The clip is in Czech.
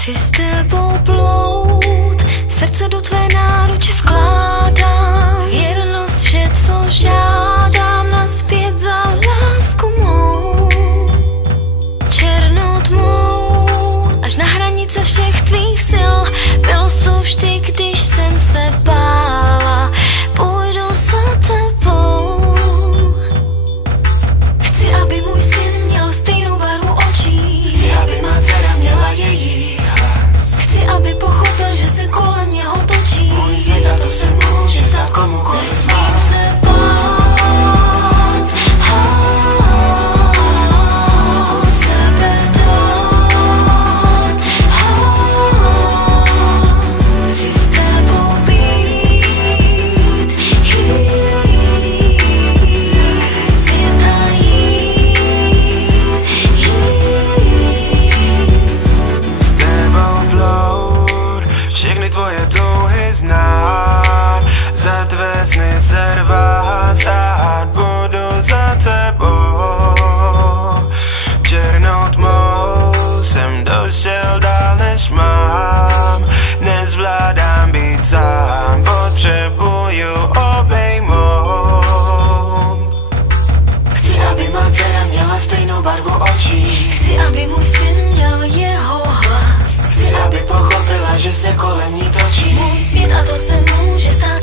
Chci s tebou plout, srdce do tvé náruče vkládám, věrnost, vše, co žádám, nazpět za lásku mou. Černou tmou, až na hranice všech tvých sil, bylo jsou vždy, když jsem se bála, půjdu za tebou. Chci, aby můj syn měl stejnou barvu očí, chci, aby má dcera měla její hlas, chci, aby pochopil, že se kolem něho točí můj svět a to se může stát komukoliv z nesmím vás. se bát, u sebe dát, chci s tebou být, světa jít. S tebou plout, všechny tvoje touhy znát, za tvé sny se rvát, stát budu za tebou. Černou tmou jsem došel dál, než mám, nezvládám být sám, potřebuju obejmout. Chci, aby má dcera měla stejnou barvu očí, Chci, aby můj syn měl jeho hlas, chci, aby pochopila, že se kolem ní točí můj svět a to se může stát